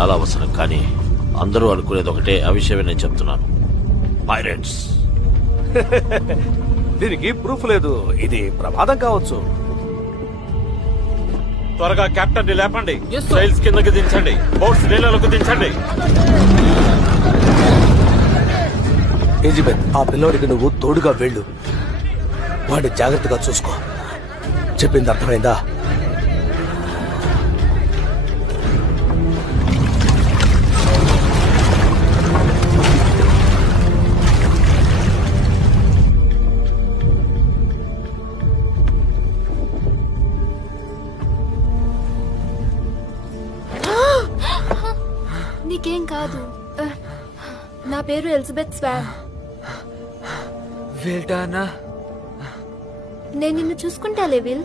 చాలా అవసరం, కానీ అందరూ అనుకునేది ఒకటే. ఆ విషయమే నేను చెప్తున్నాను. పైరేట్స్. దీనికి ప్రూఫ్ లేదు. ఇది ప్రమాదం కావచ్చు. త్వరగా కెప్టెన్ ని లేపండి. సైల్స్ కిందకి దించండి. బోట్స్ నీళ్ళలోకి దించండి. ఎలిజబెత్, ఆ పిల్లోడికి నువ్వు తోడుగా వెళ్ళు. వాడిని జాగ్రత్తగా చూసుకో. చెప్పింది అర్థమైందా? నీకేం కాదు. నా పేరు ఎలిజబెత్ స్వాన్. వెల్టానా, నేను నిన్ను చూసుకుంటా లెవిల్.